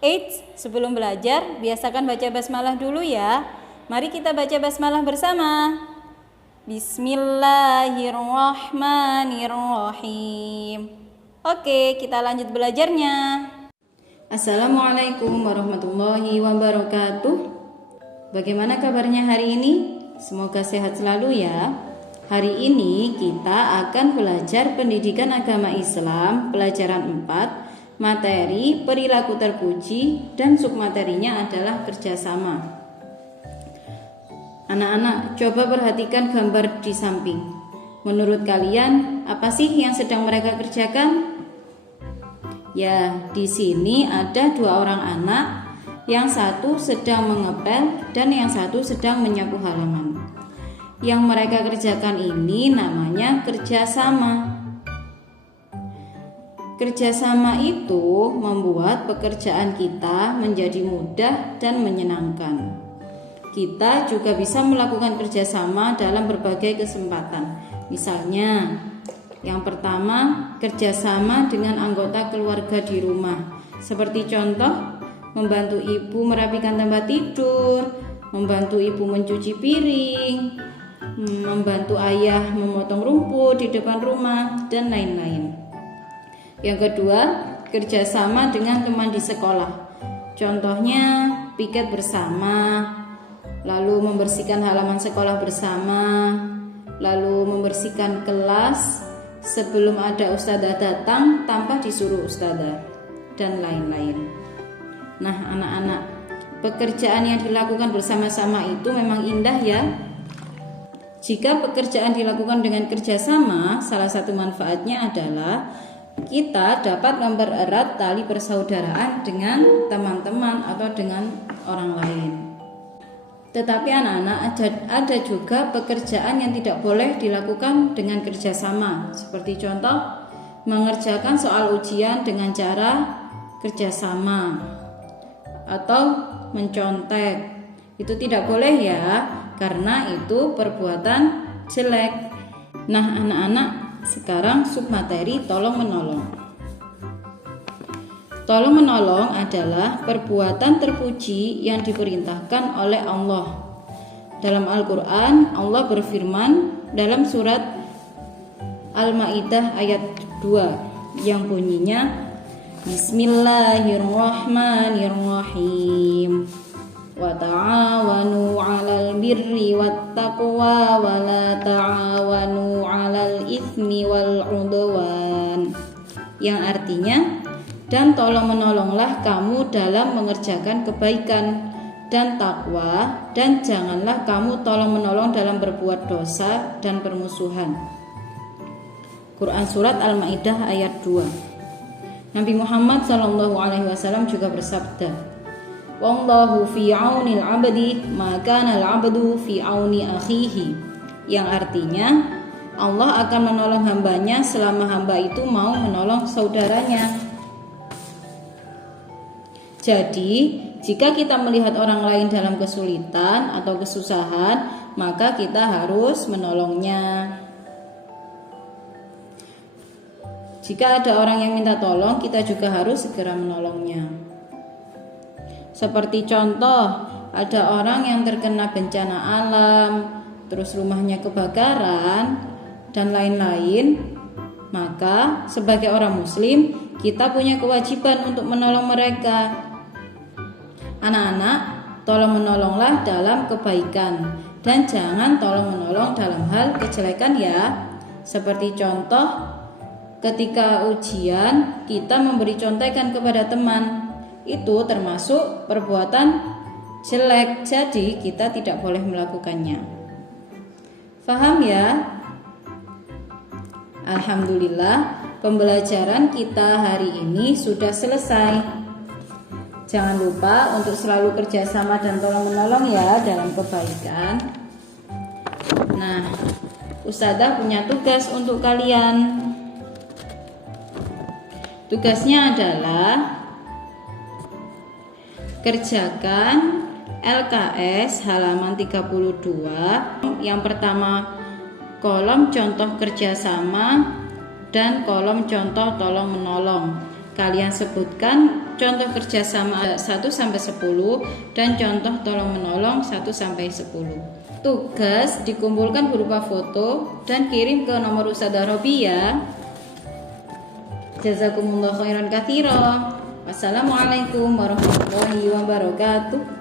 Eits, sebelum belajar, biasakan baca basmalah dulu ya. Mari kita baca basmalah bersama. Bismillahirrahmanirrahim. Oke, kita lanjut belajarnya. Assalamualaikum warahmatullahi wabarakatuh. Bagaimana kabarnya hari ini? Semoga sehat selalu ya. Hari ini kita akan belajar pendidikan agama Islam, pelajaran 4, materi perilaku terpuji, dan submaterinya adalah kerjasama. Anak-anak, coba perhatikan gambar di samping. Menurut kalian, apa sih yang sedang mereka kerjakan? Ya, di sini ada dua orang anak, yang satu sedang mengepel dan yang satu sedang menyapu halaman. Yang mereka kerjakan ini namanya kerjasama. Kerjasama itu membuat pekerjaan kita menjadi mudah dan menyenangkan. Kita juga bisa melakukan kerjasama dalam berbagai kesempatan. Misalnya, yang pertama, kerjasama dengan anggota keluarga di rumah. Seperti contoh, membantu ibu merapikan tempat tidur, membantu ibu mencuci piring, membantu ayah memotong rumput di depan rumah, dan lain-lain. Yang kedua, kerjasama dengan teman di sekolah. Contohnya, piket bersama, lalu membersihkan halaman sekolah bersama, lalu membersihkan kelas sebelum ada ustadzah datang tanpa disuruh ustadzah, dan lain-lain. Nah, anak-anak, pekerjaan yang dilakukan bersama-sama itu memang indah ya. Jika pekerjaan dilakukan dengan kerjasama, salah satu manfaatnya adalah kita dapat mempererat tali persaudaraan dengan teman-teman atau dengan orang lain. Tetapi anak-anak, ada juga pekerjaan yang tidak boleh dilakukan dengan kerjasama. Seperti contoh, mengerjakan soal ujian dengan cara kerjasama atau mencontek. Itu tidak boleh ya, karena itu perbuatan jelek. Nah, anak-anak, sekarang submateri tolong menolong. Tolong menolong adalah perbuatan terpuji yang diperintahkan oleh Allah. Dalam Al-Quran, Allah berfirman dalam surat Al-Ma'idah ayat 2 yang bunyinya, Bismillahirrahmanirrahim. Wa ta'awanu 'alal birri wat taqwa wa la ta'awanu 'alal itsmi wal 'udwan. Yang artinya, dan tolong menolonglah kamu dalam mengerjakan kebaikan dan takwa, dan janganlah kamu tolong menolong dalam berbuat dosa dan permusuhan. Quran surat Al-Maidah ayat 2. Nabi Muhammad SAW juga bersabda, Wallahu fi aunil abdi ma kana al-abdu fi auni akhihi. Yang artinya, Allah akan menolong hambanya selama hamba itu mau menolong saudaranya. Jadi, jika kita melihat orang lain dalam kesulitan atau kesusahan, maka kita harus menolongnya. Jika ada orang yang minta tolong, kita juga harus segera menolongnya. Seperti contoh, ada orang yang terkena bencana alam, terus rumahnya kebakaran, dan lain-lain. Maka sebagai orang muslim, kita punya kewajiban untuk menolong mereka. Anak-anak, tolong menolonglah dalam kebaikan, dan jangan tolong menolong dalam hal kejelekan ya. Seperti contoh, ketika ujian kita memberi contekan kepada teman, itu termasuk perbuatan jelek, jadi kita tidak boleh melakukannya. Faham ya? Alhamdulillah, pembelajaran kita hari ini sudah selesai. Jangan lupa untuk selalu kerjasama dan tolong menolong ya dalam kebaikan. Nah, Ustadzah punya tugas untuk kalian. Tugasnya adalah kerjakan LKS halaman 32. Yang pertama, kolom contoh kerjasama dan kolom contoh tolong menolong. Kalian sebutkan contoh kerjasama 1-10, dan contoh tolong menolong 1-10. Tugas dikumpulkan berupa foto dan kirim ke nomor Ustadzah Robia. Jazakumullah khairan katsira. Wassalamualaikum warahmatullahi wabarakatuh.